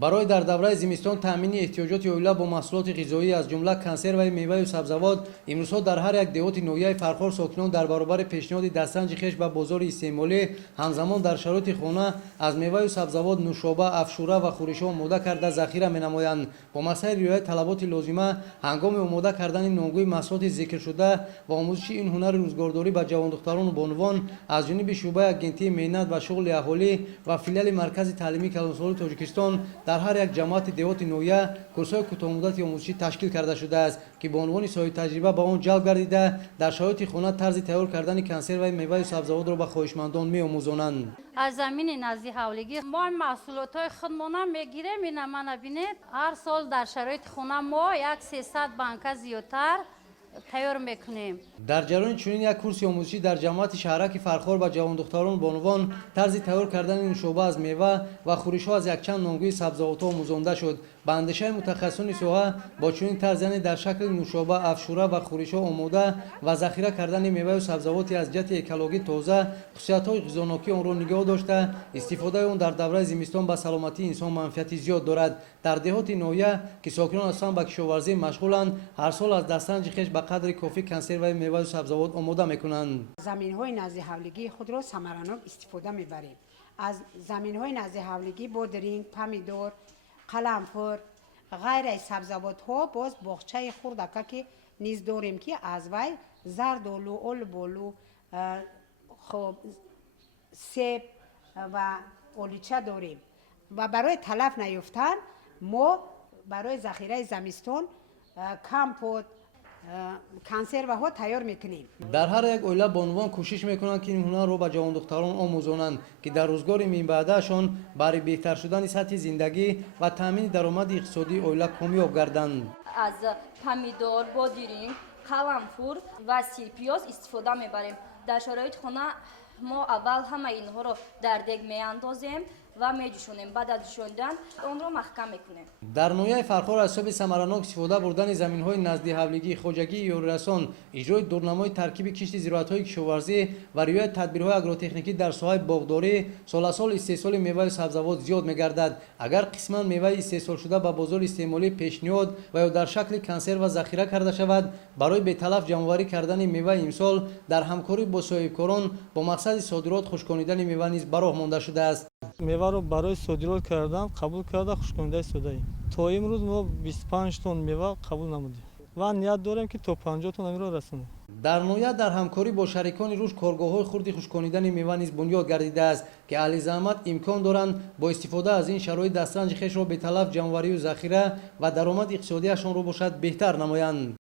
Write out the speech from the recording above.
برای در دوره زمستان تامین احتیاجات اویلا با محصولات غذایی از جمله کنسروی میوه و سبزیجات امروزها در هر یک دهات نویای فرخار ساکنان در برابر پیشنهاد دسترنج خش به بازار استعمالی همزمان در شرایط خانه از میوه و سبزیجات نوشابه، افشوره و خورشها آماده کرده ذخیره می‌نمایند. با مقصد رعایت طلبات لازمه هنگام آماده کردن نانگوی محصولات ذکر شده و آموزش این هنر روزگارداری به جوان دختران و بانوان از جانب شعبه اگنتی مهنت و شغل اهالی و فیلیال مرکز تعلیمی کلانسال تاجیکستان در هر یک جماعت دهات نویه کورس‌های کوتاه مدت آموزشی تشکیل کرده شده است که به عنوان صاحب تجربه به آن جلب گردیده در شرایط خانه طرز تیار کردن کنسرو میوه و سبزیجات را به خواهشمندان می‌آموزانند. از زمین نزدیک حولگی ما محصولات خودمون میگیریم. این من ببینید هر سال در شرایط خانه ما 300 بانک زیادتر تیار میکنیم. در جریان چنین یک کورس آموزشی در جماعت شهرک فرخار با جوان دختران بانوان طرز تیار کردن نوشابه از میوه و خورش‌ها از یک چند نانگوی سبزیجات آموزانده شد. به اندیشه متخصصان ساحه با چنین طرز در شکل نوشابه، افشوره و خورش‌ها آماده و ذخیره کردن میوه و سبزیجات از جهت اکولوژی تازه خصوصیت‌های غذانوکی آن را نگاه داشته استفاده آن در دوره زمستان به سلامتی انسان منفعت زیاد دارد. در دهات نویه که ساکنان هستند به کشاورزی مشغولند هر سال از دسترنج خش به قدر کافی کنسرو میوه و سبزیجات آماده میکنند. زمین‌های نزد حولگی خود را ثمرانک استفاده میبریم. از زمین‌های نزد حولگی بادرینگ، پمیدور، قلمفر، غیر از سبزیجات‌ها باز باغچه خردکه که نیز داریم که از وی زرد آلو، آلو، خب سیب و آلوچه داریم و برای تلف نیفتن ما برای ذخیره زمستان کمپوت کنسرو ها تیار میکنیم. در هر یک اویله بانوان کوشش میکنند که این هنر را به جوان دختران آموزانند که در روزگار من بعدشان برای بهتر شدن سطح زندگی و تامین درآمد اقتصادی اویله کامیاب گردند. از پمیدور، بادرینگ، قلمفور و سیرپیاز استفاده میبریم. در شرایط خانه ما اول همه اینها رو در دیگ میاندازیم و میجوشونیم. بعد از جوشاندن آن را محکم میکنیم. در نویه فرخار از حساب ثمرانک استفاده بردن زمین‌های نزدیک حولگی، خواجگی یاریرسان، اجرای دورنمای ترکیب کشت زراعت‌های کشاورزی و رعایت تدبیرهای آگروتکنیکی در ساحه باغداری سال استحصال میوه و سبزیجات زیاد می‌گردد. اگر قسماً میوه استحصال شده به بازار استعمالی پیشنهاد و یا در شکل کنسرو و ذخیره کرده شود برای به تلف جمع‌آوری کردن میوه امسال در همکاری با صاحبکاران با مقصد صادرات خشکانیدن میوه نیز براه مانده شده است. میوه رو برای صادرات کردن قبول کرده خشکانیده شده ایم. تا امروز ما 25 تن میوه قبول نمودیم و نیت داریم که تا 50 تن امروز رسونیم. در نویه در همکاری با شریکان روش کارگاه‌های خردی خشکانیدن میوه نیز بنیاد گردیده است که اهل زحمت امکان دارند با استفاده از این شرایط دسترنج خش را به تلف جمع‌آوری و ذخیره و درآمد اقتصادیشان را باشد بهتر نمایند.